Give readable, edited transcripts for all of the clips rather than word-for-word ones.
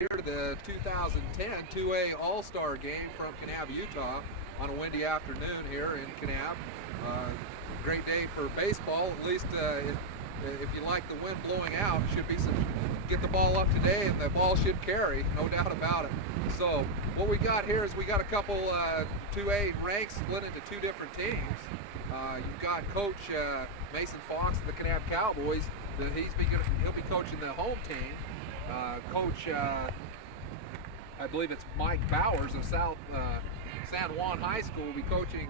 here to the 2010 2A All-Star game from Kanab, Utah on a windy afternoon here in Kanab. Great day for baseball, at least if you like the wind blowing out. Should be some, get the ball up today and the ball should carry, no doubt about it. So what we got here is we got a couple 2A ranks split into two different teams. You've got Coach Mason Fox of the Kanab Cowboys. He'll be coaching the home team. Coach, I believe it's Mike Bowers of San Juan High School will be coaching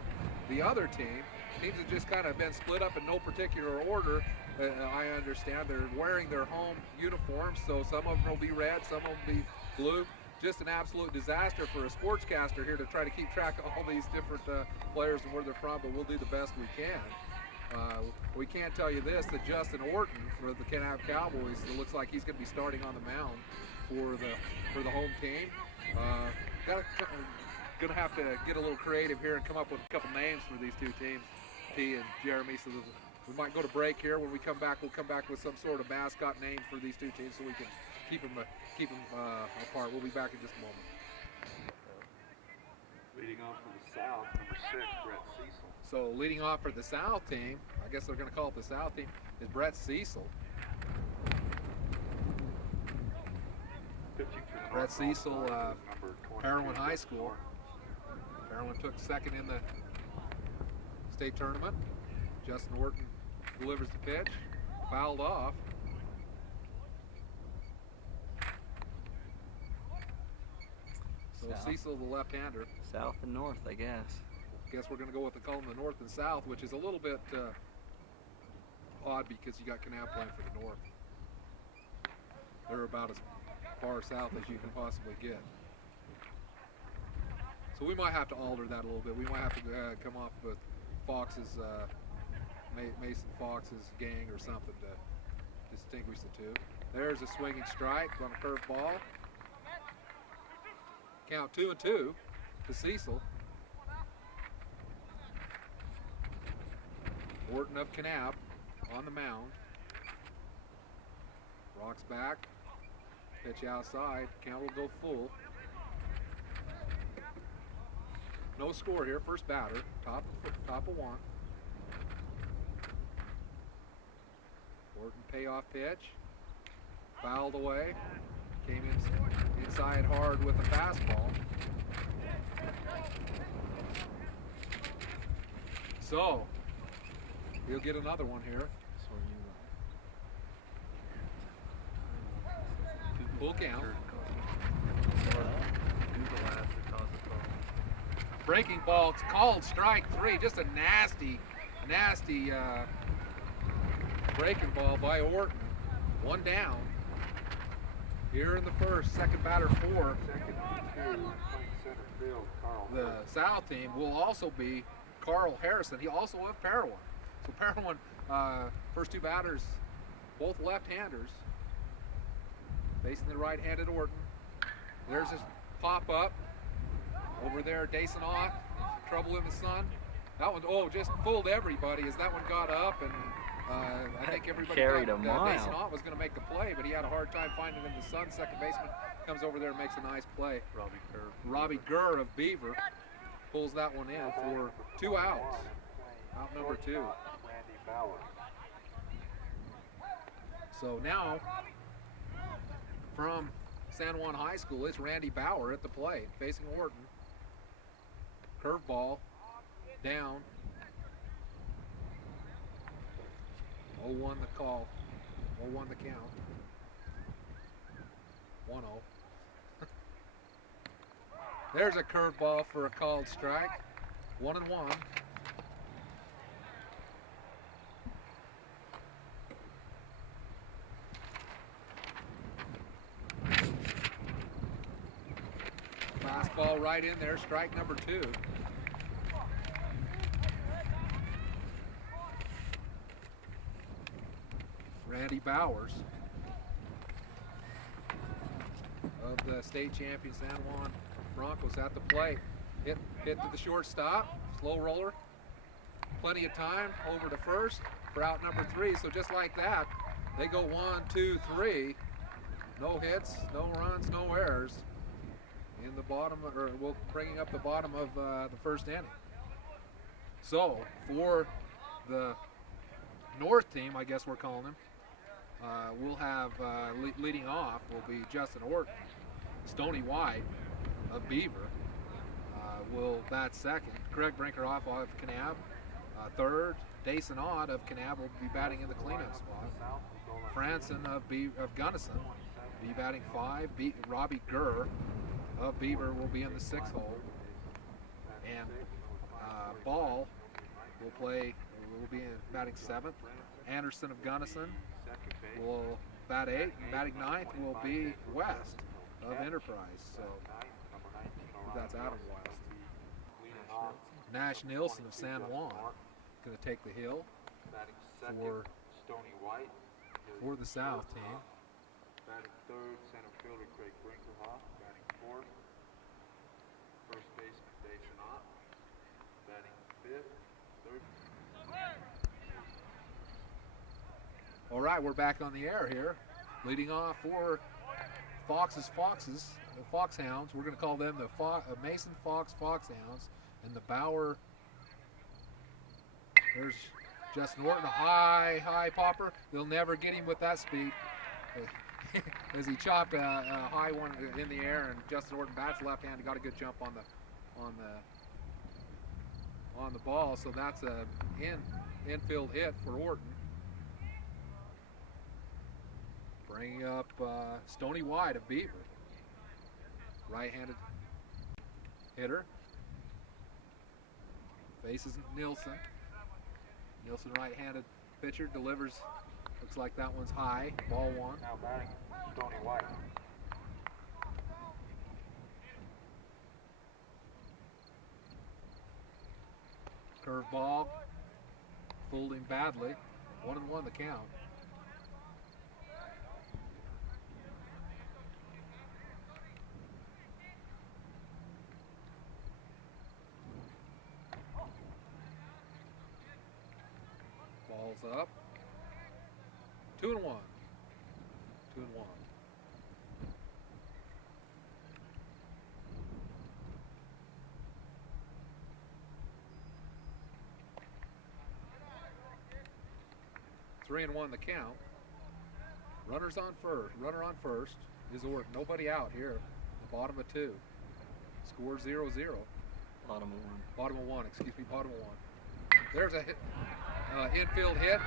the other team. Teams have just kind of been split up in no particular order. I understand they're wearing their home uniforms, so some of them will be red, some of them will be blue. Just an absolute disaster for a sportscaster here to try to keep track of all these different players and where they're from, but we'll do the best we can. We can't tell you this, that Justin Orton for the Kanab Cowboys, it looks like he's going to be starting on the mound for the home team. Going to have to get a little creative here and come up with a couple names for these two teams, T and Jeremy. So we might go to break here. When we come back, we'll come back with some sort of mascot name for these two teams so we can keep them apart. We'll be back in just a moment. Leading off for the South, number 6, Brett Cecil. So leading off for the South team, I guess they're going to call it the South team, is Brett Cecil. Brett Cecil, Heroin High School. Heroin took second in the state tournament. Justin Orton delivers the pitch, fouled off. So South. Cecil, the left-hander. South and north, I guess. Guess we're going to go with the column the north and south, which is a little bit odd because you got Kanab playing for the north. They're about as far south as you can possibly get. So we might have to alter that a little bit. We might have to come up with Fox's, Mason Fox's gang or something to distinguish the two. There's a swinging strike on a curved ball. Count 2-2 to Cecil. Orton of Kanab on the mound. Rocks back. Pitch outside. Count will go full. No score here. First batter. Top of one. Orton payoff pitch. Fouled away. Came inside hard with a fastball. So he'll get another one here. Full count. Breaking ball, it's called strike 3. Just a nasty breaking ball by Orton. One down. Here in the first, second batter for the South team will also be Carl Harrison. He also of Parowan. So Parowan, first two batters, both left-handers, facing the right-handed Orton. There's his pop-up. Over there, Dason Ott, trouble in the sun. That one, just fooled everybody as that one got up, and I think everybody carried him thought Dason Ott was going to make the play, but he had a hard time finding it in the sun. Second baseman comes over there and makes a nice play. Robbie Gurr of Beaver pulls that one in for 2 outs. Out number 2. So now, from San Juan High School, it's Randy Bauer at the plate, facing Orton. Curveball, down. 0-1 the call, 0-1 the count. 1-0. There's a curveball for a called strike. 1-1. Fastball right in there, strike number 2. Randy Bowers of the state champion San Juan Broncos at the plate. Hit to the shortstop, slow roller. Plenty of time over to first for out number 3. So just like that, they go 1, 2, 3. No hits, no runs, no errors in the bottom, or we're bringing up the bottom of the first inning. So for the North team, I guess we're calling them, we'll have leading off will be Justin Orton. Stony White of Beaver will bat second. Craig Brinkerhoff of Kanab. Third, Dason Odd of Kanab will be batting in the cleanup spot. Franson of Gunnison be batting 5. Robbie Gurr of Beaver will be in the 6th hole. And Ball will be batting 7th. Anderson of Gunnison will bat 8th. And batting 9th will be West of Enterprise. So that's Adam West. Nash Nilsson of San Juan going to take the hill for the South team. Batting third, center fielder Craig Brinkerhoff. Batting fourth, first baseman Dason Ott. Batting fifth, third. All right, we're back on the air here. Leading off for the Foxhounds. We're going to call them the Mason Fox Foxhounds. And the Bauer, there's Justin Orton, a high popper. They'll never get him with that speed. As he chopped a high one in the air, and Justin Orton bats left-handed, got a good jump on the ball. So that's a infield hit for Orton. Bringing up Stony White of Beaver, right-handed hitter. Faces Nilsson. Nilsson, right-handed pitcher, delivers. Looks like that one's high. Ball 1. Now batting Stony White. Curveball. Fooled him badly. 1-1 the count. Ball's up. 2-1. 2-1. Three and 1 the count. Runner on first is Orton. Nobody out here. The bottom of 2. Score 0-0. Bottom of 1. Bottom of 1. There's a hit, infield hit.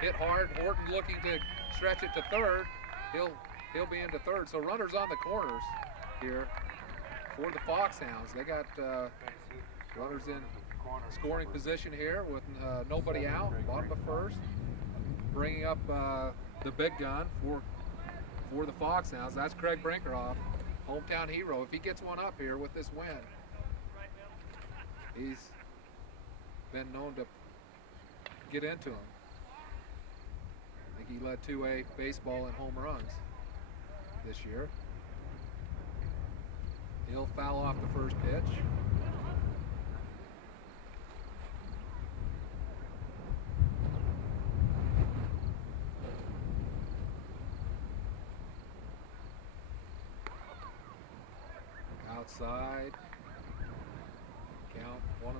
Hit hard. Orton looking to stretch it to third. He'll be into third. So runners on the corners here for the Foxhounds. They got runners in scoring position here with nobody out. Bottom of first. Bringing up the big gun for the Foxhounds. That's Craig Brinkerhoff, hometown hero. If he gets one up here with this win, he's been known to get into him. I think he led 2A baseball in home runs this year. He'll foul off the first pitch. Outside. Count 1-1.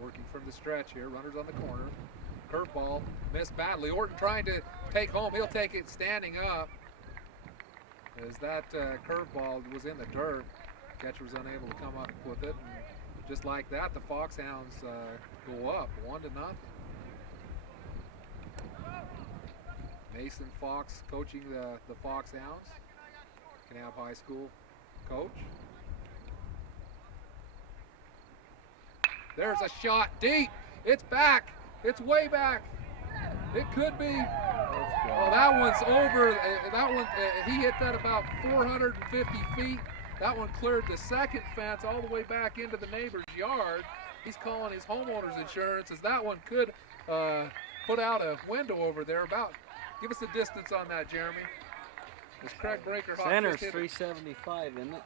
Working from the stretch here. Runners on the corner. Curveball missed badly. Orton trying to take home. He'll take it standing up. As that curveball was in the dirt, catcher was unable to come up with it. And just like that, the Foxhounds go up 1-0. Mason Fox coaching the Foxhounds. Kanab High School coach. There's a shot deep. It's back. It's way back. It could be. Oh, that one's over. That one, he hit that about 450 feet. That one cleared the second fence all the way back into the neighbor's yard. He's calling his homeowner's insurance as that one could put out a window over there. Give us the distance on that, Jeremy. It's Craig Brinkerhoff. Center's 375, isn't it?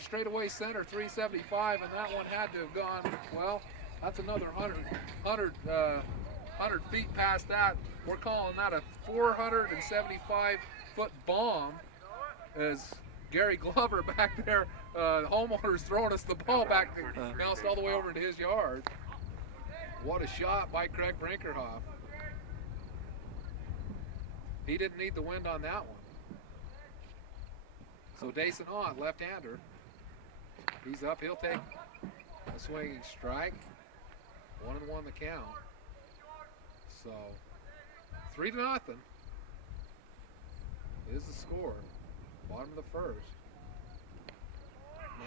Straightaway center 375, and that one had to have gone, well, that's another 100 100 feet past that. We're calling that a 475-foot bomb as Gary Glover back there, the homeowner's throwing us the ball back, bounced all the way over into his yard. What a shot by Craig Brinkerhoff. He didn't need the wind on that one. So Dason Ott, left-hander, he's up. He'll take a swinging strike. 1-1 the count. So 3-0 is the score. Bottom of the first.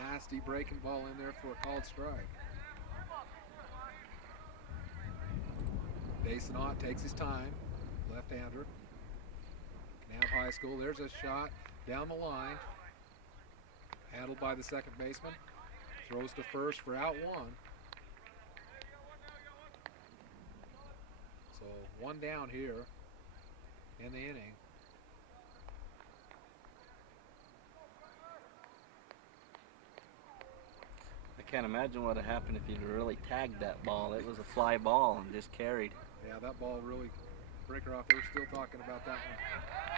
Nasty breaking ball in there for a called strike. Dason Ott takes his time. Left-hander. Kanab High School. There's a shot down the line. Handled by the second baseman. Throws to first for out one. So one down here in the inning. I can't imagine what would have happened if you'd really tagged that ball. It was a fly ball and just carried. Yeah, that ball really breaker off. They were still talking about that one.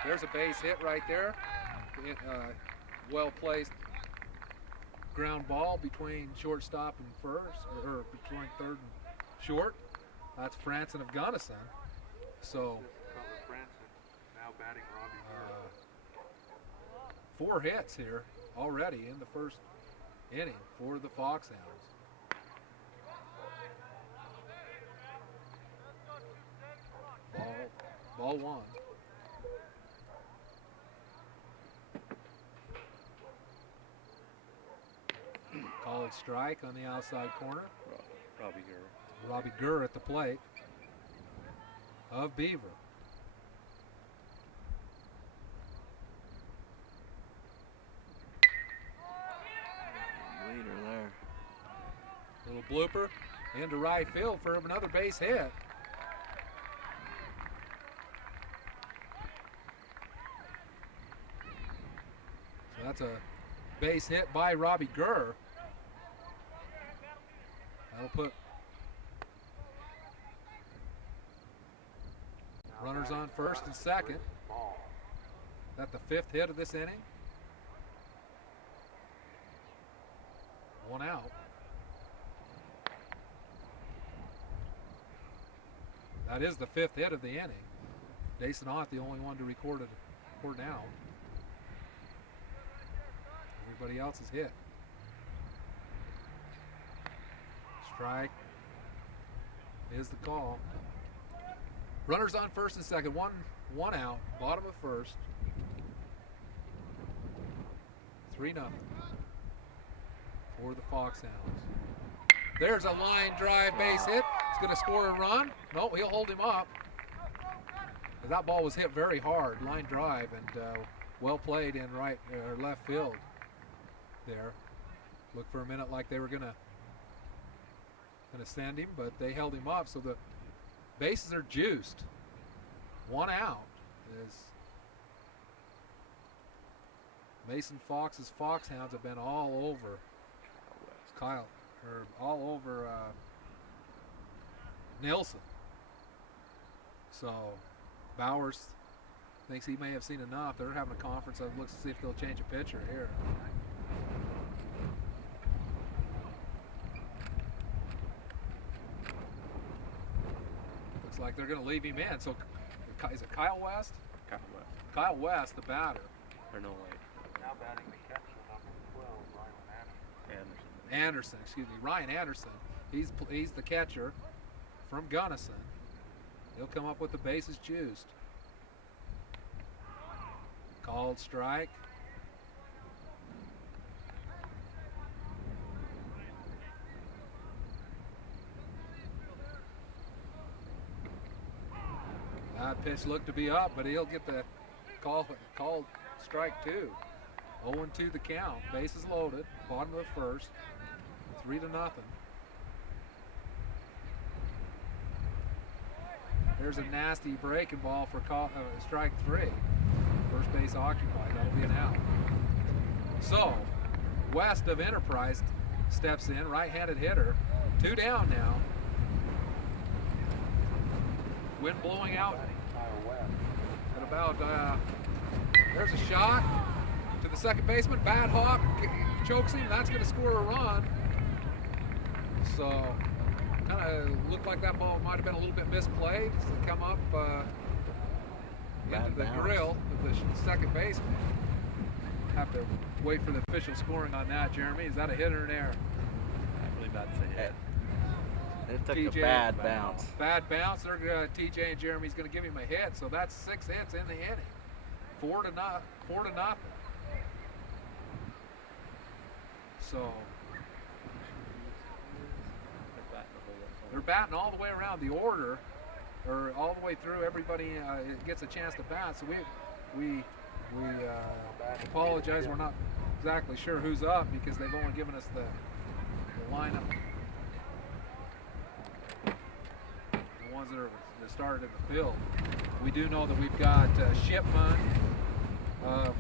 There's a base hit right there. Well placed ground ball between shortstop and first, or between third and short. That's Franson of Gunnison. So Franson now batting Robbie Gurr. 4 hits here already in the first inning for the Foxhounds. Ball one. Called strike on the outside corner. Robbie Gurr. Robbie Gurr at the plate of Beaver. Leader there. Little blooper into right field for another base hit. So that's a base hit by Robbie Gurr. That'll put runners on first and second. That's the 5th hit of this inning. 1 out. That is the 5th hit of the inning. Dason Ott, the only one to record an out. Everybody else is hit. Strike is the call. Runners on first and second. One out. Bottom of first. 3-0 for the Foxhounds. There's a line drive base hit. He's going to score a run. No, he'll hold him up. That ball was hit very hard. Line drive and well played in right or left field. There. Looked for a minute like they were gonna send him, but they held him up, so the bases are juiced. 1 out is Mason Fox's Foxhounds have been all over Nilsson. So Bowers thinks he may have seen enough. They're having a conference that looks to see if they'll change a pitcher here. Looks like they're going to leave him in. So is it Kyle West? Kyle West. Kyle West, the batter. Or no way. Now batting the catcher, number 12, Ryan Anderson. Ryan Anderson. He's the catcher from Gunnison. He'll come up with the bases juiced. Called strike. That pitch looked to be up, but he'll get the called strike 2. 0-2 the count. Bases loaded. Bottom of the first. 3-0. There's a nasty breaking ball for strike 3. First base occupied. That'll be an out. So, West of Enterprise steps in. Right-handed hitter. 2 down now. Wind blowing out Kyle West. at about, there's a shot to the second baseman. Bad hop, chokes him. That's going to score a run. So, kind of looked like that ball might have been a little bit misplayed. To come up into the grill of the second baseman. Have to wait for the official scoring on that, Jeremy. Is that a hit or an error? I believe that's a hit. It took a bad bounce. Bad bounce. They're TJ and Jeremy's going to give him a hit. So that's 6 hits in the inning. 4 to nothing. So they're batting all the way around the order, or all the way through. Everybody gets a chance to bat. So we apologize. We're not exactly sure who's up because they've only given us the lineup. The ones that started in the field. We do know that we've got Shipman,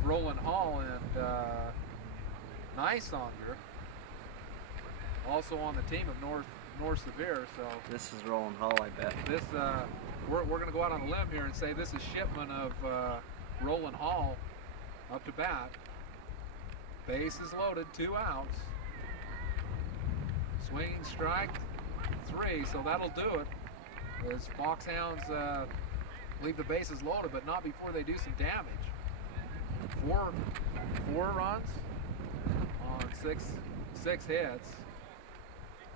Roland Hall, and Nysonger also on the team of North Severe. So this is Roland Hall, I bet. this we're going to go out on a limb here and say this is Shipman of Roland Hall up to bat. Bases loaded, 2 outs. Swinging strike, 3, so that'll do it. As Foxhounds leave the bases loaded, but not before they do some damage. 4 runs on six hits,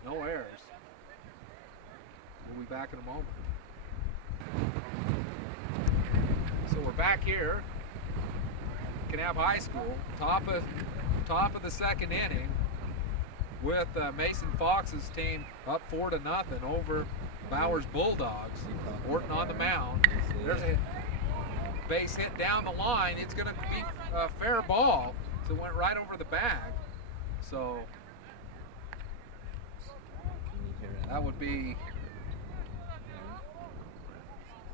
no errors. We'll be back in a moment. So we're back here, Kanab High School, top of the second inning, with Mason Fox's team up 4 to nothing over Bowers Bulldogs. Orton on the mound. There's a base hit down the line. It's going to be a fair ball. So it went right over the bag. So that would be,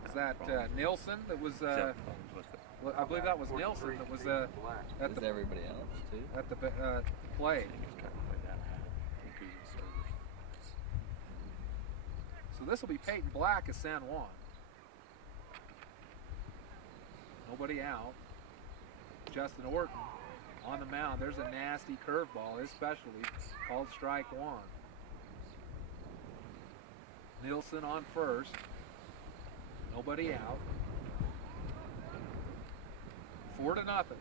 is that Nilsson that was, I believe that was Nilsson that was at the, everybody else too? at the plate. So this will be Peyton Black as San Juan. Nobody out. Justin Orton on the mound. There's a nasty curveball, his specialty, called strike 1. Nilsson on first. Nobody out. 4 to nothing.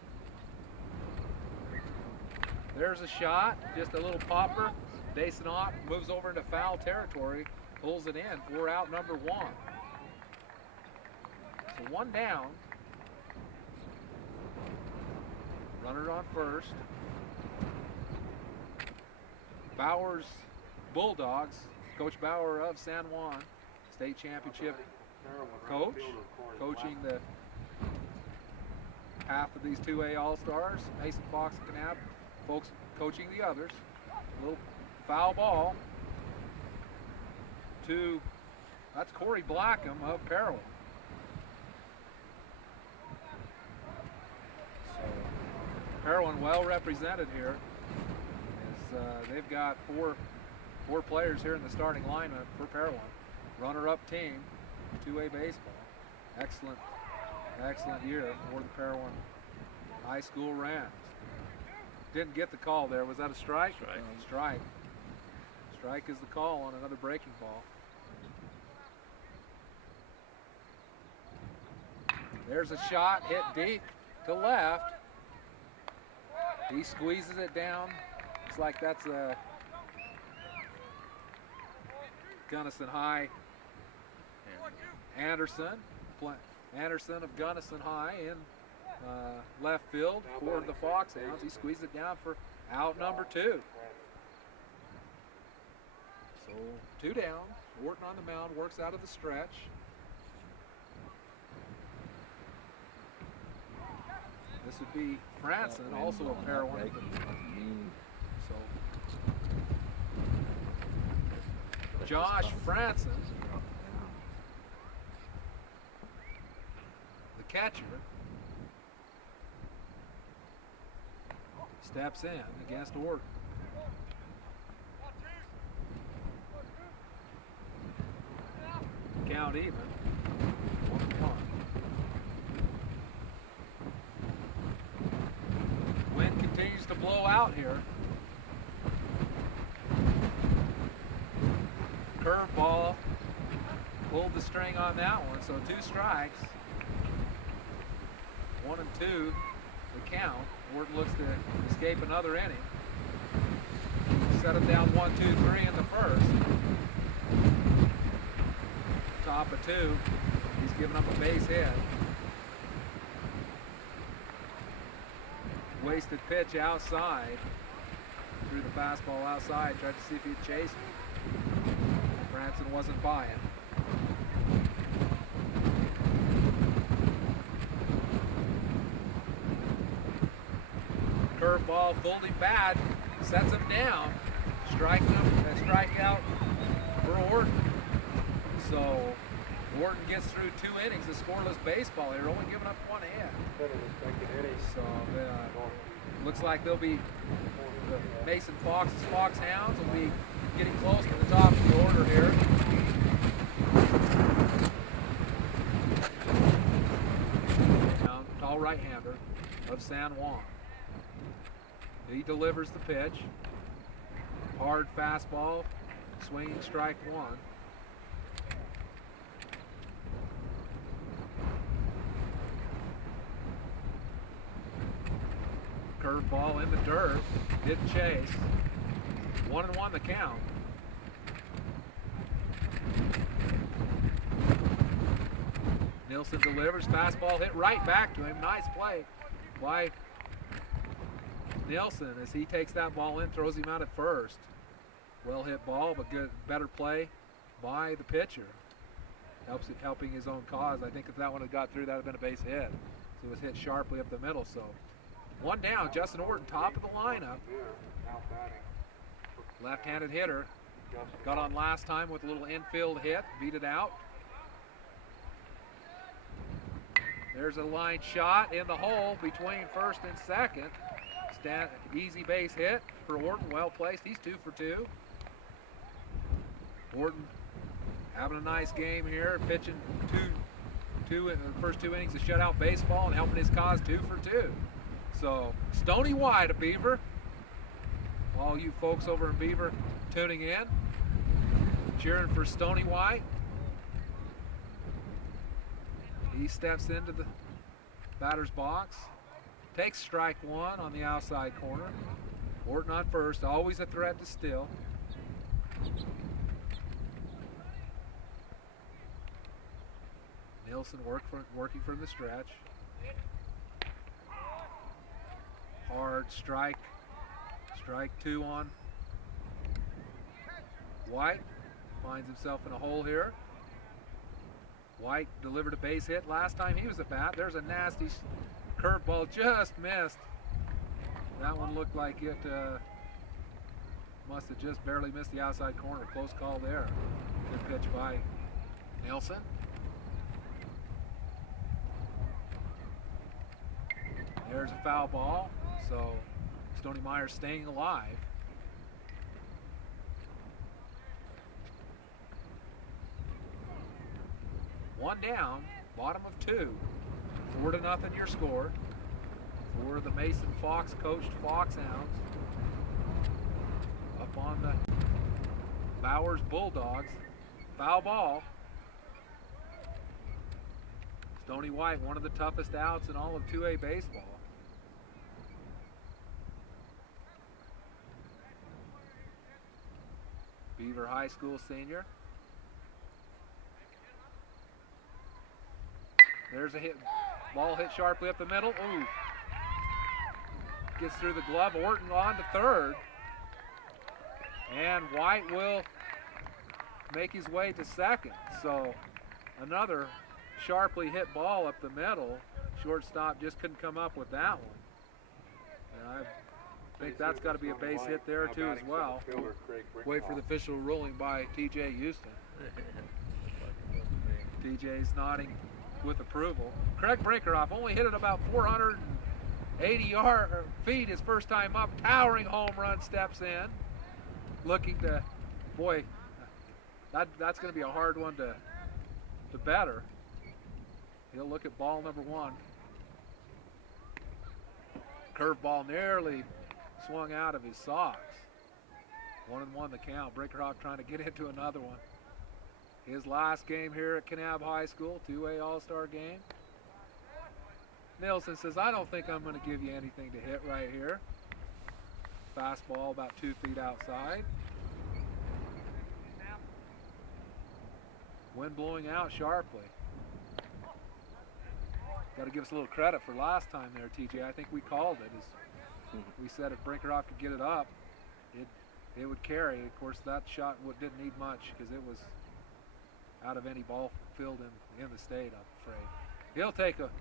There's a shot, just a little popper. Dason off, moves over into foul territory, pulls it in. 4 out, number 1. So 1 down. Runner on first. Bowers Bulldogs, Coach Bauer of San Juan, state championship coach, coaching the half of these 2A All-Stars. Mason Fox and Kanab, folks coaching the others. A little foul ball to, that's Corey Blackham of Parowan. So Parowan well represented here. They've got four players here in the starting lineup for Parowan. Runner-up team, 2A baseball. Excellent year for the Parowan High School Rams. Didn't get the call there. Was that a strike? Strike. Strike is the call on another breaking ball. There's a shot hit deep to left. He squeezes it down. Looks like that's a Gunnison High. Anderson of Gunnison High in left field for the Foxhounds. He squeezed it down for out number 2. So 2 down. Orton on the mound, works out of the stretch. This would be Franson, also a Parowan. So Josh Franson, the catcher, steps in against Orton. Count even. blowout here. Curveball pulled the string on that one, so 2 strikes. 1 and 2 the count. Orton looks to escape another inning. Set him down 1, 2, 3 in the first. Top of 2. He's giving up a base hit. Wasted pitch outside. Threw the fastball outside. Tried to see if he'd chase me. Branson wasn't buying. Curveball fooled him bad. Sets him down. Strikeout for Orton. So Orton gets through 2 innings of scoreless baseball here, only giving up 1 hit. So looks like they'll be the Mason Fox's Foxhounds will be getting close to the top of the order here. Tall right-hander of San Juan. He delivers the pitch. Hard fastball, swinging strike 1. Curveball in the dirt, didn't chase. 1-1 the count. Nilsson delivers, fastball hit right back to him. Nice play by Nilsson as he takes that ball in, throws him out at first. Well hit ball, but better play by the pitcher. Helping his own cause. I think if that one had got through, that would have been a base hit. So it was hit sharply up the middle. So 1 down, Justin Orton, top of the lineup. Left-handed hitter. Got on last time with a little infield hit, beat it out. There's a line shot in the hole between first and second. Easy base hit for Orton, well placed. He's 2 for 2. Orton having a nice game here, pitching two in the first 2 innings of shutout baseball and helping his cause 2 for 2. So Stony White of Beaver. All you folks over in Beaver tuning in, cheering for Stony White. He steps into the batter's box. Takes strike 1 on the outside corner. Orton on first, always a threat to steal. Nilsson working from the stretch. Hard strike. Strike 2 on White. Finds himself in a hole here. White delivered a base hit last time he was at bat. There's a nasty curveball, just missed. That one looked like it must have just barely missed the outside corner. Close call there. Good pitch by Nilsson. There's a foul ball, so Stony Meyer staying alive. One down, bottom of 2. 4-0 your score for the Mason Fox coached Foxhounds up on the Bowers Bulldogs. Foul ball. Stony White, one of the toughest outs in all of 2A baseball. Beaver High School senior. There's a hit. Ball hit sharply up the middle. Ooh. Gets through the glove. Orton on to third. And White will make his way to second. So another sharply hit ball up the middle. Shortstop just couldn't come up with that one. And I think that's got to be a base hit there too as well. Wait for the official ruling by TJ Houston. TJ's nodding with approval. Craig Brinkerhoff only hit it about 480 feet his first time up. Towering home run, steps in. Looking to, boy, that's going to be a hard one to batter. He'll look at ball number 1. Curveball nearly swung out of his socks. 1-1 the count. Brinkerhoff trying to get into another one. His last game here at Kanab High School, 2A All-Star game. Nielsen says, I don't think I'm going to give you anything to hit right here. Fastball about 2 feet outside. Wind blowing out sharply. Got to give us a little credit for last time there, TJ. I think we called it. We said if Brinkerhoff could get it up, it would carry. Of course, that shot didn't need much because it was out of any ball field in the state, I'm afraid.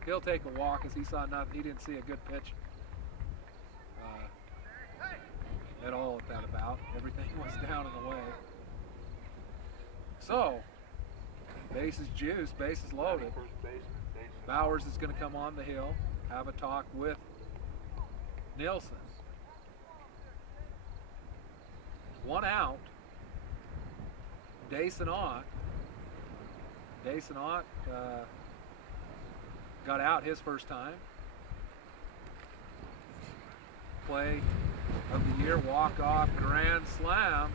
He'll take a walk as he saw nothing. He didn't see a good pitch at all at that about. Everything was down in the way. So, bases juiced, bases loaded. Bowers is going to come on the hill, have a talk with Nielsen. 1 out. Dason Ott got out his first time. Play of the year, walk-off grand slam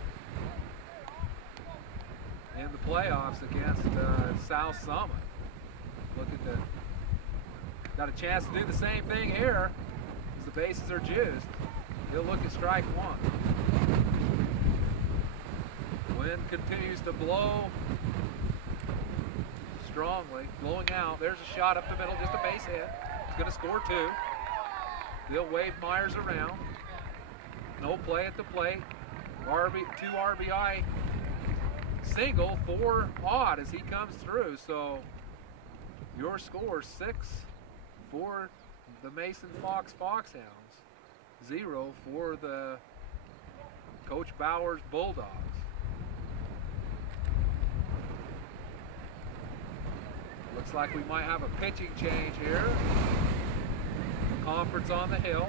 in the playoffs against South Summit. Got a chance to do the same thing here as the bases are juiced. He'll look at strike 1. Wind continues to blow strongly, blowing out. There's a shot up the middle, just a base hit. He's going to score 2. They'll wave Myers around. No play at the plate. 2 RBI single for Ott as he comes through. So your score 6 for the Mason Foxhounds, 0 for the Coach Bowers Bulldogs. Looks like we might have a pitching change here. Conference on the hill.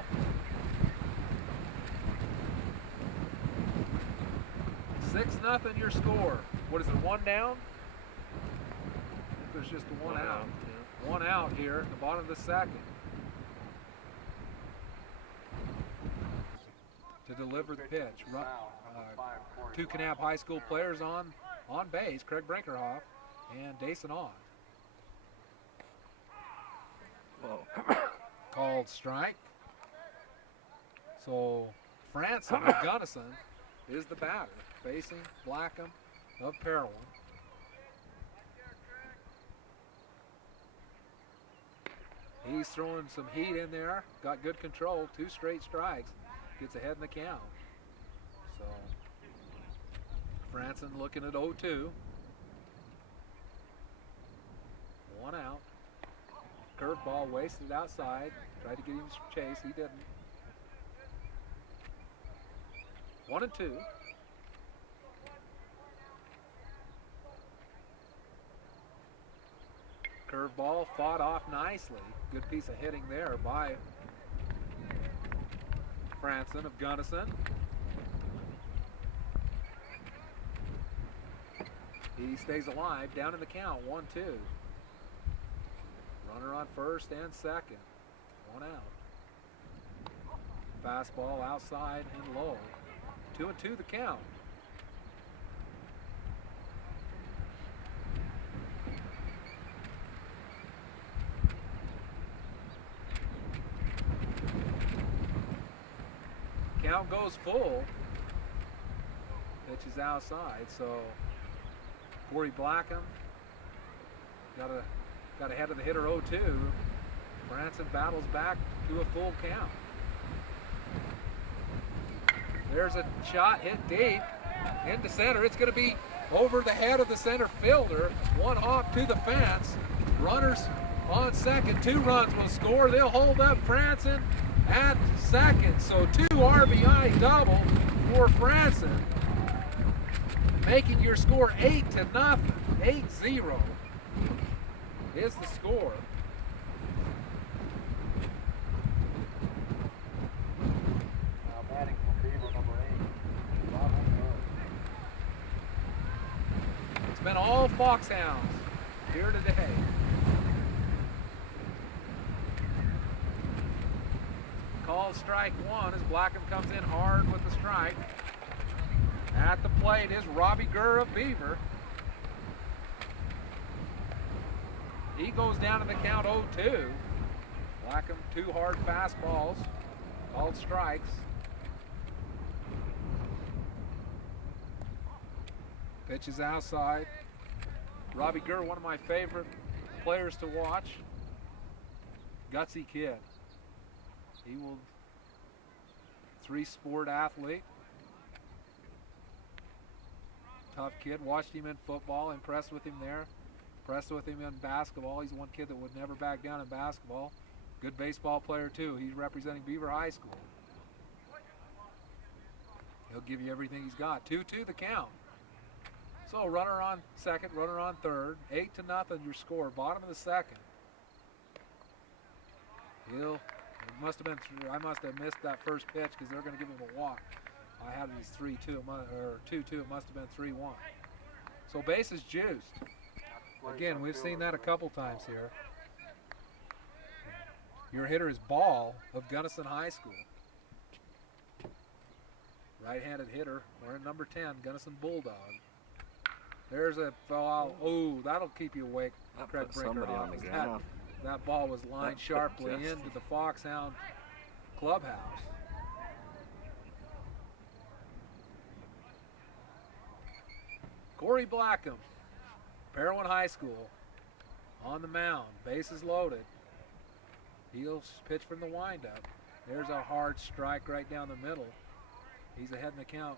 Six nothing your score. What is it, 1 down? I think there's just a 1 out. Yeah. 1 out here at the bottom of the second. To deliver the pitch. 2 Kanab High School players on base, Craig Brinkerhoff and Dason Ott. Called strike. So Franson of Gunnison is the batter, facing Blackham of Parowan. He's throwing some heat in there, got good control, 2 straight strikes, gets ahead in the count. So Franson looking at 0-2. 1 out. Curveball wasted outside. Tried to get him to chase. He didn't. 1-2. Curveball fought off nicely. Good piece of hitting there by Franson of Gunnison. He stays alive. Down in the count. 1-2. Runner on first and second. 1 out. Fastball outside and low. 2-2 the count. Count goes full. Pitch is outside, so Corey Blackham got ahead of the hitter 0-2. Franson battles back to a full count. There's a shot hit deep into center. It's going to be over the head of the center fielder. 1 hop to the fence. Runners on second. 2 runs will score. They'll hold up Franson at second. So 2 RBI double for Franson, making your score 8-0. 8-0 is the score. Batting from Beaver, number 8. Bob It's been all Foxhounds here today. called strike one as Blackham comes in hard with the strike. At the plate is Robbie Gurr of Beaver. He goes down to the count 0-2. Blackham, 2 hard fastballs, called strikes. Pitch is outside. Robbie Gurr, one of my favorite players to watch. Gutsy kid. He will, 3-sport athlete. Tough kid. Watched him in football, impressed with him there. Impressed with him in basketball. He's one kid that would never back down in basketball. Good baseball player too. He's representing Beaver High School. He'll give you everything he's got. 2-2 the count. So runner on second, runner on third. 8-0 your score. Bottom of the second. I must have missed that first pitch because they're going to give him a walk. I had it as 3-2 or 2-2. It must have been 3-1. So bases juiced. Again, we've seen that a couple times here. Your hitter is Ball of Gunnison High School. Right-handed hitter, wearing number 10, Gunnison Bulldog. There's a foul. Oh, that'll keep you awake, Craig Brinker. Somebody on the ground. That ball was lined sharply into the Foxhound clubhouse. Corey Blackham, Parowan High School, on the mound, bases loaded. He'll pitch from the windup. There's a hard strike right down the middle. He's ahead in the count.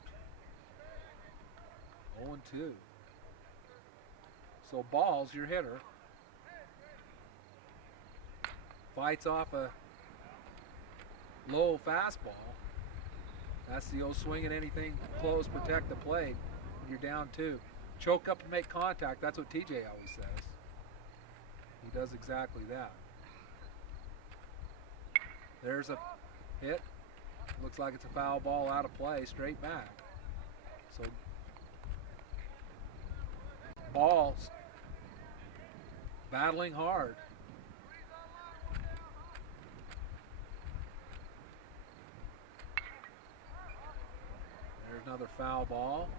0-2. So Ball's your hitter. Fights off a low fastball. That's the old swing at anything close, protect the plate. You're down 2. Choke up and make contact. That's what TJ always says. He does exactly that. There's a hit. Looks like it's a foul ball out of play, straight back. So Ball's battling hard. There's another foul ball.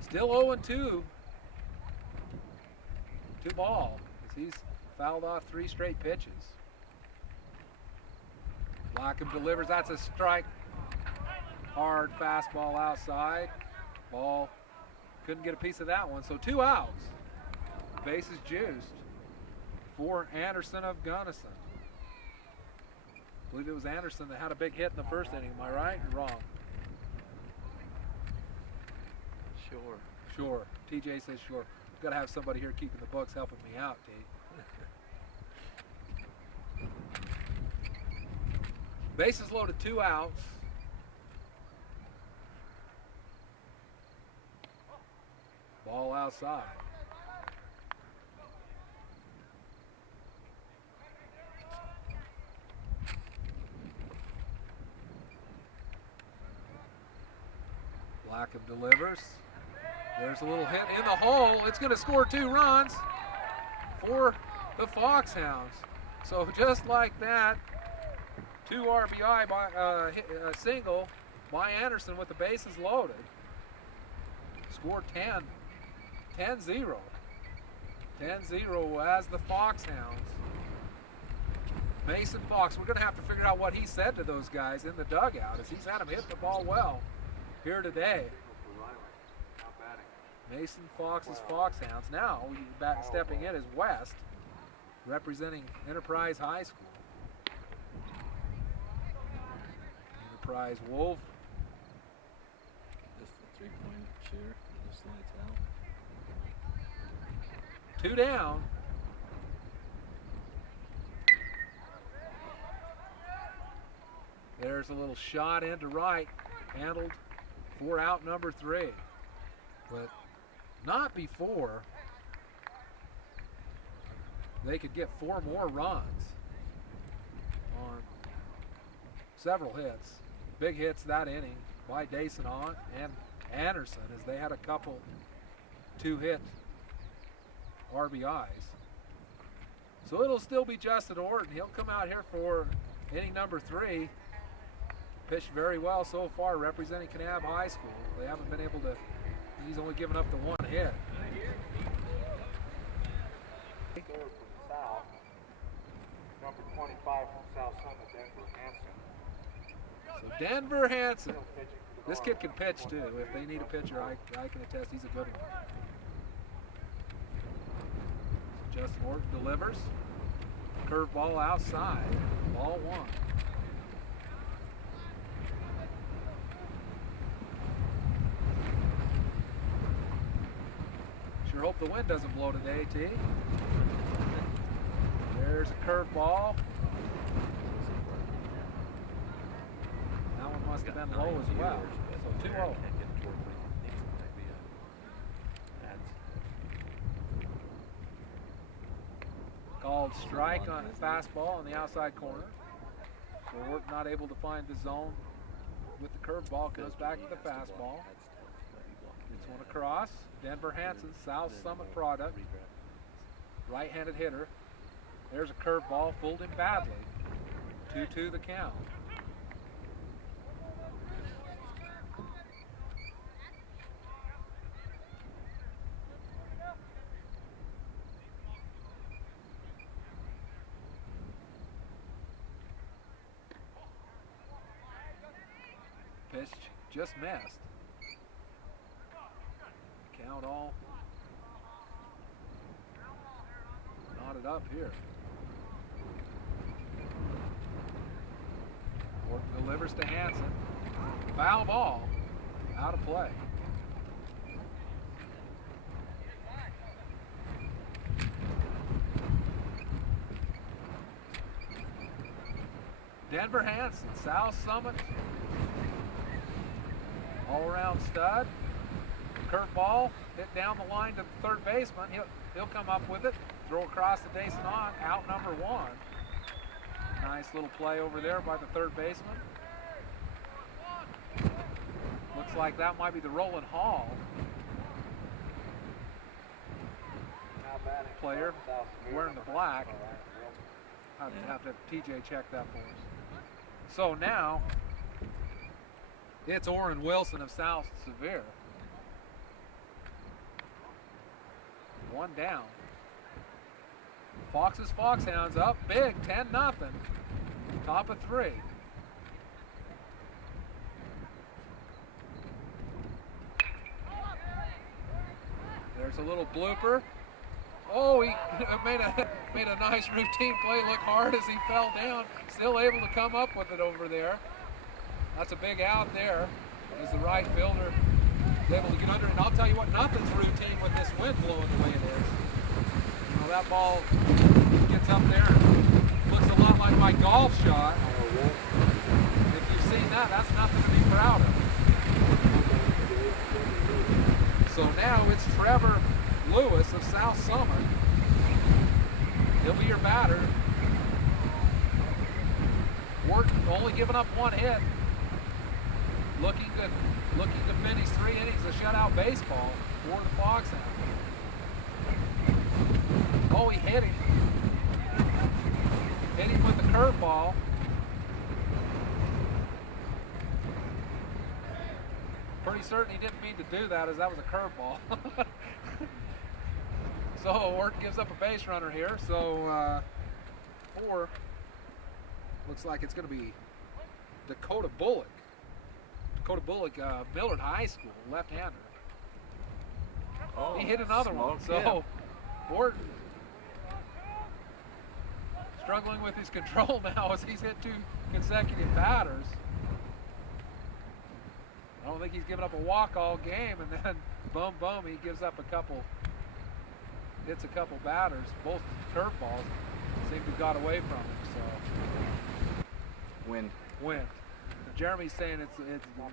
Still 0-2 to Ball as he's fouled off 3 straight pitches. Blackham delivers. That's a strike. Hard fastball outside. Ball couldn't get a piece of that one. So 2 outs. Bases juiced for Anderson of Gunnison. I believe it was Anderson that had a big hit in the first inning. Am I right or wrong? Sure. Sure. TJ says sure. Got to have somebody here keeping the books helping me out, T. Bases loaded, 2 outs. Ball outside. Blackham delivers. There's a little hit in the hole. It's going to score 2 runs for the Foxhounds. So just like that, 2 RBI by a single by Anderson with the bases loaded. Scored 10-0. 10-0 as the Foxhounds. Mason Fox, we're going to have to figure out what he said to those guys in the dugout as he's had them hit the ball well here today. Mason Fox's Foxhounds. Now stepping in is West, representing Enterprise High School. Enterprise Wolf. Just the 3-point shooter. Just lights out. 2 down. There's a little shot into right, handled for out number 3. But not before they could get 4 more runs on several hits. Big hits that inning by Dason and Anderson as they had a couple 2-hit RBIs. So it'll still be Justin Orton. He'll come out here for inning number 3. Pitched very well so far, representing Kanab High School. They haven't been able to, he's only given up the 1 hit. Third from South. Number 25 from South Summit, Denver Hanson. So Denver Hanson. Still pitching for the This kid can Marlins. pitch too. If they need a pitcher, I can attest he's a good one. So Justin Orton delivers. Curveball outside. Ball 1. Sure hope the wind doesn't blow today, T. There's a curveball. That one must have been low as well. So 2-0. Called strike on a fastball on the outside corner. So we're not able to find the zone with the curveball. Goes back to the fastball. Gets one across. Denver Hanson, South Summit product. Right-handed hitter. There's a curveball, fooled him badly. 2-2 the count. Pitch just missed. Count all knotted up here. Orton delivers to Hanson. Foul ball. Out of play. Denver Hanson, South Summit. All-around stud. Curveball hit down the line to the third baseman. He'll come up with it. Throw across the Dason on. Out number 1. Nice little play over there by the third baseman. Looks like that might be the Roland Hall Now batting player from South Summit, wearing the black. I'd have to have TJ check that for us. So now it's Orrin Wilson of South Sevier. 1 down. Fox's Foxhounds up big, 10-0. Top of 3. There's a little blooper. Oh, he made a nice routine play look hard as he fell down. Still able to come up with it over there. That's a big out there as the right fielder is able to get under it. And I'll tell you what, nothing's routine with this wind blowing the way it is. You know, that ball gets up there and looks a lot like my golf shot. If you've seen that, that's nothing to be proud of. So now it's Trevor Lewis of South Summit. He'll be your batter. Orton only giving up 1 hit. Looking to finish 3 innings of shutout baseball for the Foxhounds. Oh, he hit him. Hit him with the curveball. Pretty certain he didn't mean to do that, as that was a curveball. So Orton gives up a base runner here. So 4. Looks like it's going to be Dakota Bullock. Dakota Bullock, Millard High School, left-hander. Oh, He hit another one. smoked So Orton struggling with his control now as he's hit 2 consecutive batters. I don't think he's given up a walk all game, and then boom, he gives up a couple, hits a couple batters. Both curveballs seem to have got away from him. So wind. Jeremy's saying it's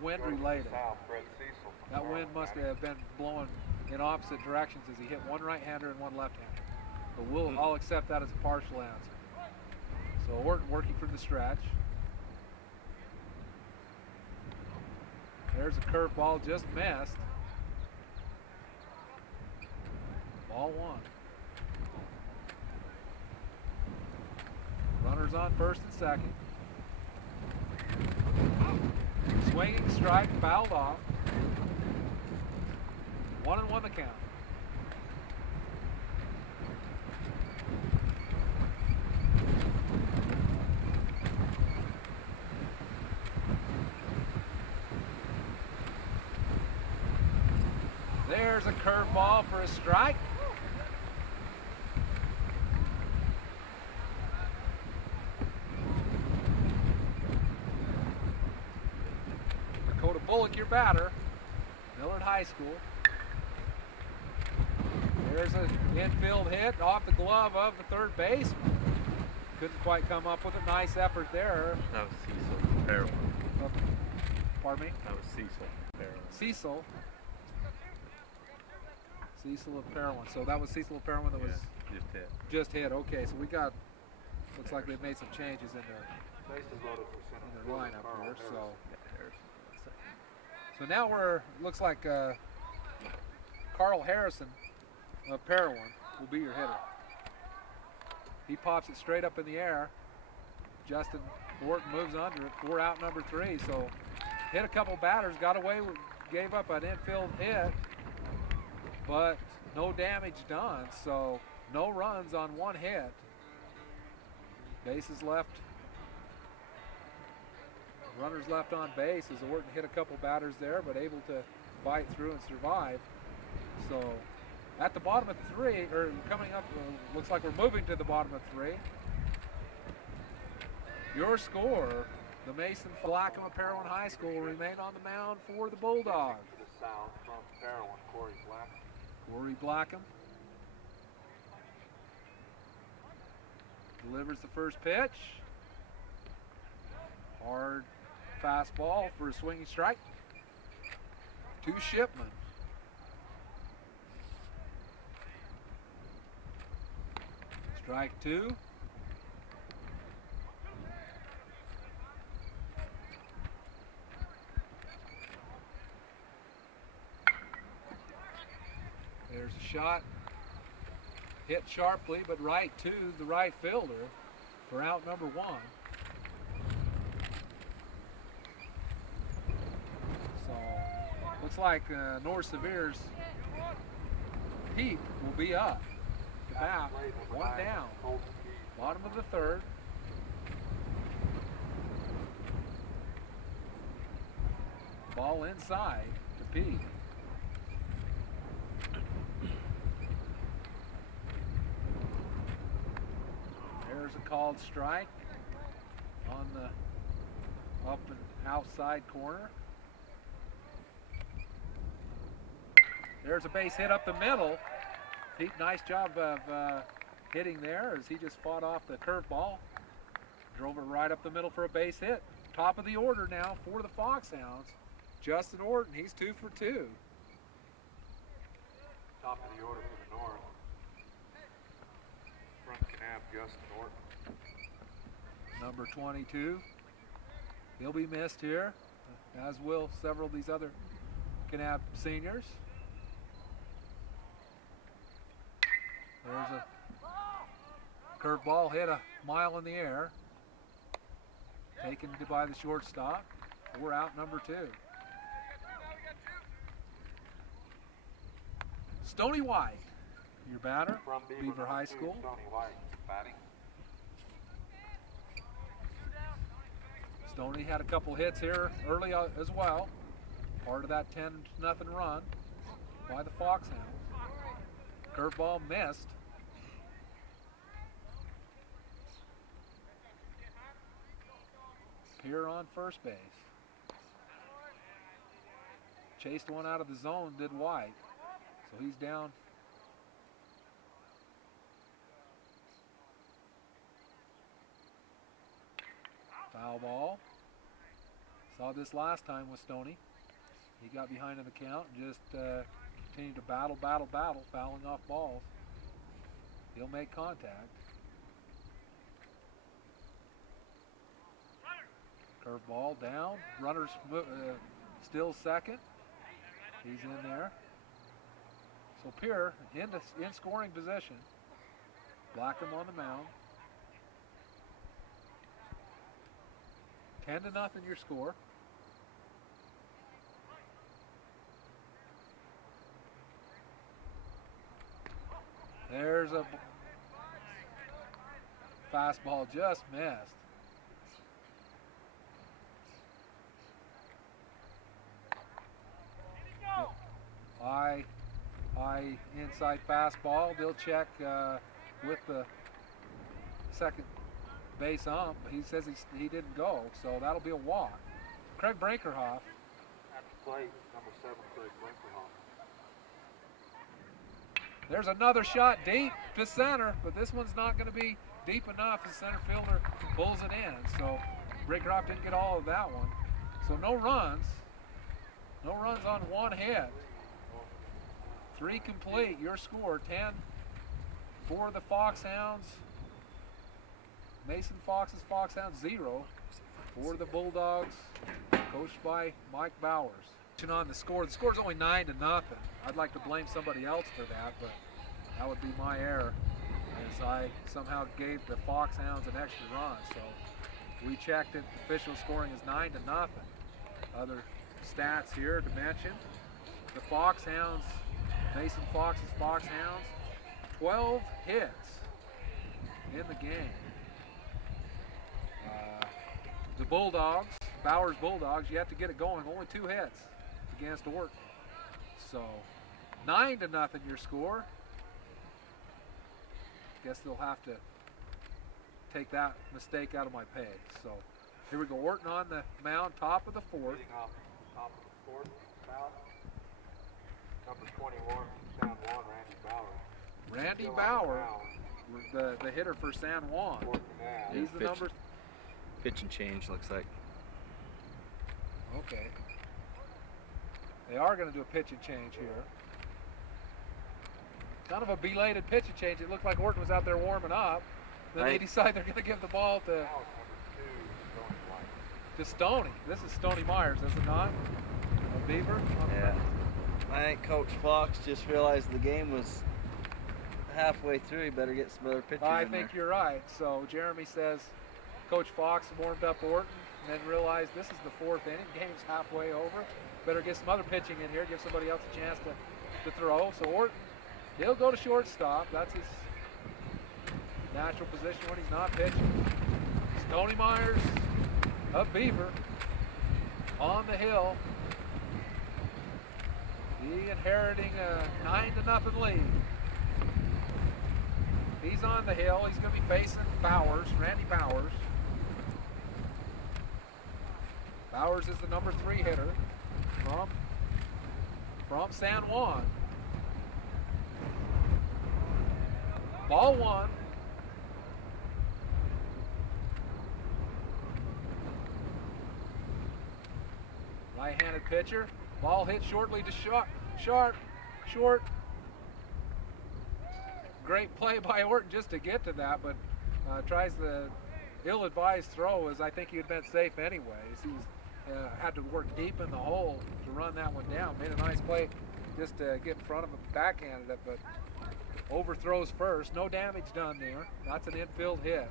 wind related. South, Brett Cecil from That wind North must batting have been blowing in opposite directions as he hit 1 right-hander and 1 left-hander. But I'll accept that as a partial answer. So Orton working from the stretch. There's a curveball, just missed. Ball 1. Runners on first and second. Swinging strike, fouled off. 1-1 the count. There's a curveball for a strike. Dakota Bullock, your batter. Millard High School. There's an infield hit off the glove of the third baseman. Couldn't quite come up with a nice effort there. That was Cecil Perwin. Pardon me? That was Cecil Perwin. Cecil of Perwin. So that was Cecil of Perwin that was just hit. Okay, so we got, looks like they've made some changes in their lineup here. So now looks like Carl Harrison of Perwin will be your hitter. He pops it straight up in the air. Justin Orton moves under it. 4 out, number 3. So hit a couple batters, got away, gave up an infield hit, but no damage done. So no runs on 1 hit. Bases left. Runners left on base as Orton hit a couple batters there, but able to fight through and survive. So at the bottom of 3, or coming up, looks like we're moving to the bottom of 3. Your score, the Mason Blackham of Perwin High School remain on the mound for the Bulldogs. To the south from Perwin, Corey Black. Corey Blackham delivers the first pitch. Hard fastball for a swinging strike. To Shipman. Strike 2. There's a shot. Hit sharply, but right to the right fielder for out number 1. So, looks like North Severe's Pete will be up. Bat, 1 down. Bottom of the 3rd. Ball inside to Pete. There's a called strike on the up and outside corner. There's a base hit up the middle. Pete, nice job of hitting there as he just fought off the curveball. Drove it right up the middle for a base hit. Top of the order now for the Foxhounds. Justin Orton, he's 2 for 2. Top of the order for the North. From Kanab, Justin Orton. Number 22. He'll be missed here, as will several of these other Kanab seniors. There's a curveball hit a mile in the air. Taken by the shortstop. 4 out, number 2. Stony White, your batter, From Beaver High School. Stony White batting. Stoney had a couple hits here early as well. Part of that 10-0 run by the Foxhounds. Curveball missed. Here on first base. Chased one out of the zone, did White. So he's down. Foul ball. Saw this last time with Stoney. He got behind in the count and just continued to battle, fouling off balls. He'll make contact. Curveball down. Runner's still second. He's in there. So Pierre in scoring position. Blackham on the mound. 10-0 your score. There's a fastball just missed. High inside fastball. They'll check with the second base ump. He says he didn't go, so that'll be a walk. Craig Brinkerhoff. At the plate, number 7, Craig Brinkerhoff. There's another shot deep to center, but this one's not going to be deep enough. The center fielder pulls it in, so Brinkerhoff didn't get all of that one. So no runs. No runs on one hit. 3 complete. Your score, 10 for the Foxhounds. Mason Fox's Foxhounds, 0 for the Bulldogs, coached by Mike Bowers. On the score's only 9-0. I'd like to blame somebody else for that, but that would be my error, as I somehow gave the Foxhounds an extra run. So we checked it. The official scoring is 9-0. Other stats here to mention: the Foxhounds, Mason Fox's Foxhounds, 12 hits in the game. The Bulldogs, Bowers Bulldogs, you have to get it going. Only 2 hits against Orton. So 9-0 your score. Guess they'll have to take that mistake out of my pay. So here we go. Orton on the mound, top of the 4th. Leading off top of the 4th, south. Number 21, San Juan, Randy Bowers. Randy Bauer, the hitter for San Juan. He's the number. Pitch and change, looks like. Okay. They are going to do a pitch and change here. Kind of a belated pitch and change. It looked like Orton was out there warming up. Then they decide they're going to give the ball to Stoney. This is Stoney Myers, is it not? A Beaver? Yeah. I think Coach Fox just realized the game was halfway through. He better get some other pitchers I in think there. you're right. So Jeremy says Coach Fox warmed up Orton and then realized this is the 4th inning. Game's halfway over. Better get some other pitching in here. Give somebody else a chance to throw. So Orton, he'll go to shortstop. That's his natural position when he's not pitching. Stoney Myers of Beaver on the hill. He inheriting a 9-0 lead. He's on the hill. He's going to be facing Bowers, Randy Bowers. Bowers is the number 3 hitter from San Juan. Ball 1. Right-handed pitcher. Ball hit shortly to short. Great play by Orton just to get to that, but tries the ill-advised throw, as I think he had been safe anyways. He was had to work deep in the hole to run that one down. Made a nice play just to get in front of him, backhanded it, but overthrows first. No damage done there. That's an infield hit.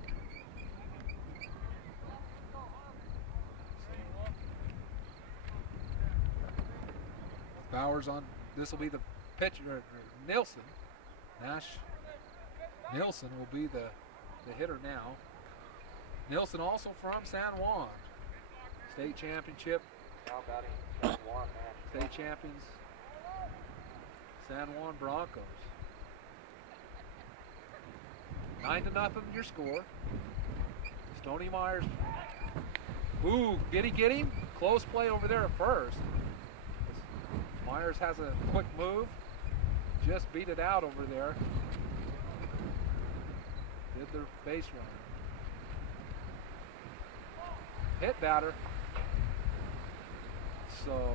Bowers on, this will be the pitcher, Nilsson. Nilsson will be the hitter now. Nilsson also from San Juan. State championship. Now batting San Juan, State champions. San Juan Broncos. 9-0 your score. Stoney Myers. Ooh, did he get him? Close play over there at first. Myers has a quick move. Just beat it out over there. Did the base runner. Hit batter. So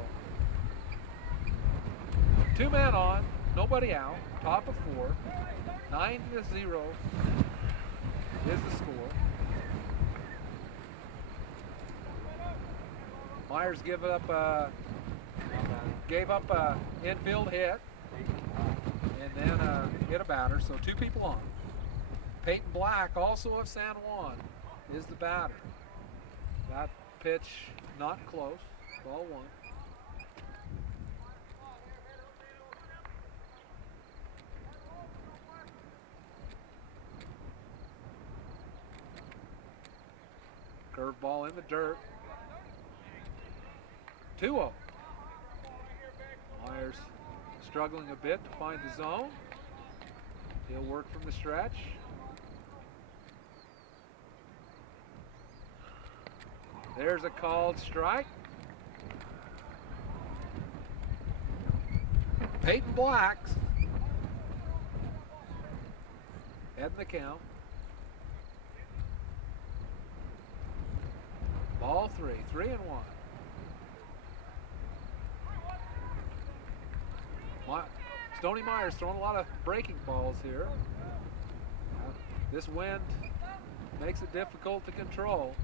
2 men on, nobody out, top of 4, 9-0 is the score. Myers gave up a infield hit and then hit a batter, so 2 people on. Peyton Black, also of San Juan, is the batter. That pitch not close. Ball 1. Curveball in the dirt. 2-0. Myers struggling a bit to find the zone. He'll work from the stretch. There's a called strike. Peyton Blacks heading the count. Ball 3, 3-1. Stony Myers throwing a lot of breaking balls here. This wind makes it difficult to control.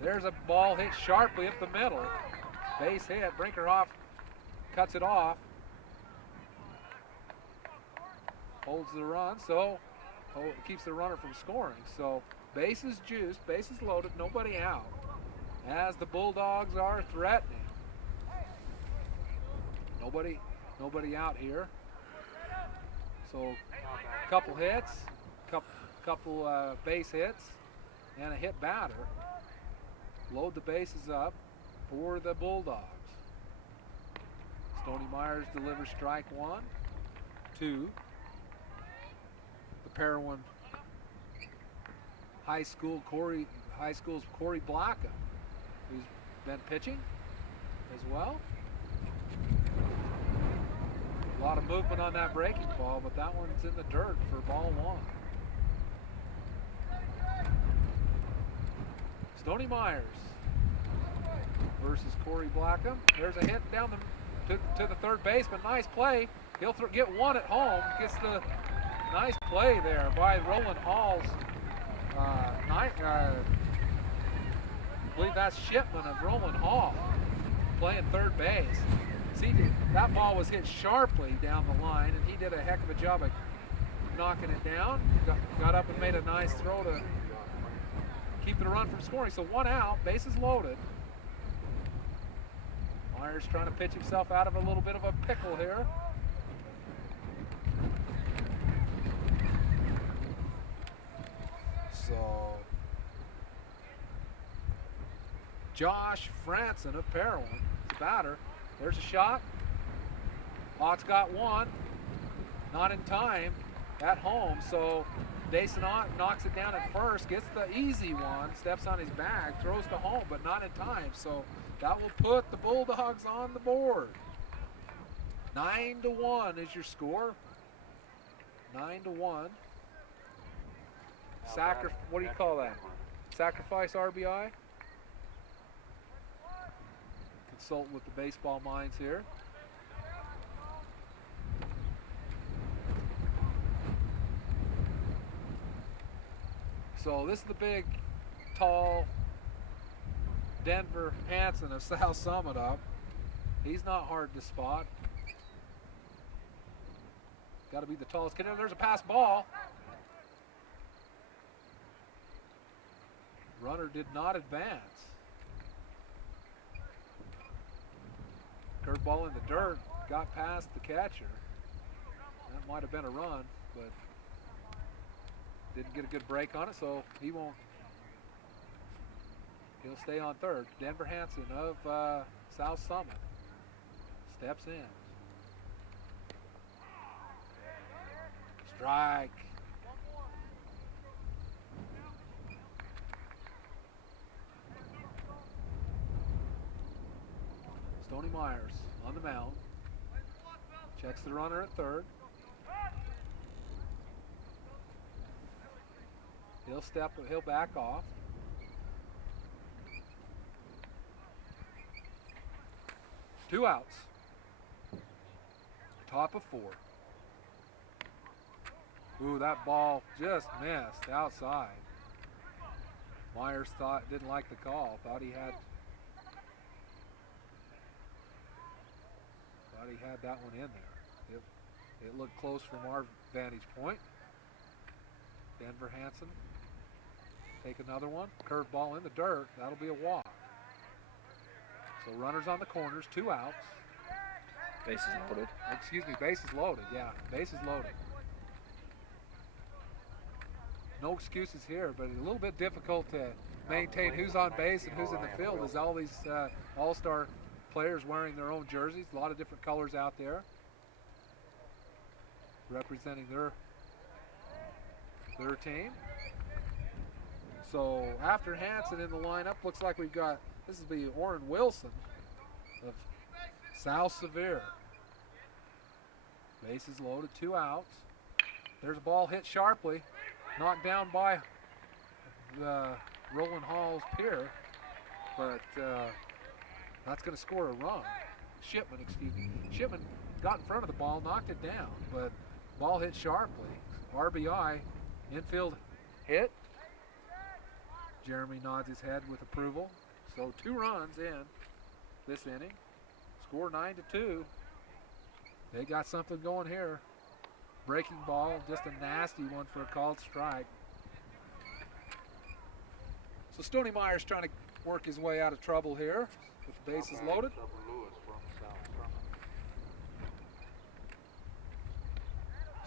There's a ball hit sharply up the middle. Base hit. Brinkerhoff cuts it off. Holds the run, so keeps the runner from scoring. So bases juiced, bases loaded, nobody out. As the Bulldogs are threatening. Nobody out here. So a couple hits, couple base hits, and a hit batter. Load the bases up for the Bulldogs. Stony Myers delivers strike 1, 2. The Parowan High School's Corey Blackham, who's been pitching as well. A lot of movement on that breaking ball, but that one's in the dirt for ball 1. Stony Myers versus Corey Blackham. There's a hit down to the third baseman. Nice play. He'll get one at home. Gets the nice play there by Roland Hall's. I believe that's Shipman of Roland Hall playing third base. See, that ball was hit sharply down the line, and he did a heck of a job of knocking it down. Got up and made a nice throw to keep the run from scoring. So 1 out, bases loaded. Myers trying to pitch himself out of a little bit of a pickle here. So Josh Franson of Parowan, the batter. There's a shot. Ott's got one. Not in time at home, so Dason Ott knocks it down at first, gets the easy one, steps on his back, throws to home, but not in time. So that will put the Bulldogs on the board. 9-1 is your score. 9-1. What do you call that? Sacrifice RBI? Consult with the baseball minds here. So this is the big, tall Denver Hansen of South Summit up. He's not hard to spot. Got to be the tallest kid. There's a pass ball. Runner did not advance. Curveball in the dirt, got past the catcher. That might have been a run, but didn't get a good break on it, so he'll stay on third. Denver Hansen of South Summit steps in. Strike. Stony Myers on the mound. Checks the runner at third. He'll back off. Two outs. Top of 4. Ooh, that ball just missed outside. Myers didn't like the call. Thought he had that one in there. It looked close from our vantage point. Denver Hansen Take another one. Curveball in the dirt. That'll be a walk. So runners on the corners, 2 outs. Bases loaded. Excuse me, bases loaded. Yeah, bases loaded. No excuses here, but a little bit difficult to maintain who's on base and who's in the field as all these all-star players wearing their own jerseys. A lot of different colors out there representing their team. So after Hanson in the lineup, looks like we've got, this is the Orton Wilson of South Sevier. Bases loaded, 2 outs. There's a ball hit sharply, knocked down by the Roland Hall's pier, but that's going to score a run. Shipman, excuse me. Shipman got in front of the ball, knocked it down, but ball hit sharply. RBI, infield hit. Jeremy nods his head with approval. So 2 runs in this inning. Score 9-2. They got something going here. Breaking ball, just a nasty one for a called strike. So Stony Myers trying to work his way out of trouble here with the bases loaded.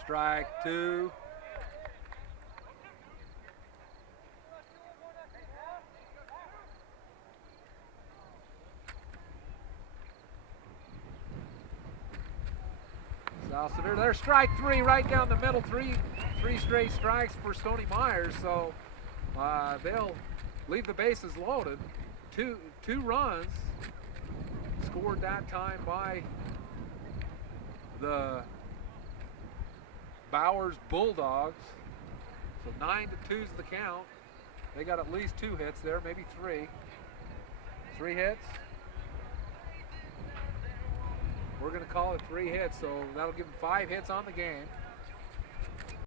Strike 2. South Sevier, there's strike 3 right down the middle. Three straight strikes for Stony Myers. So they'll leave the bases loaded. Two runs scored that time by the Bowers Bulldogs. So 9-2 is the count. They got at least 2 hits there, maybe 3. 3 hits. We're going to call it 3 hits, so that'll give them 5 hits on the game.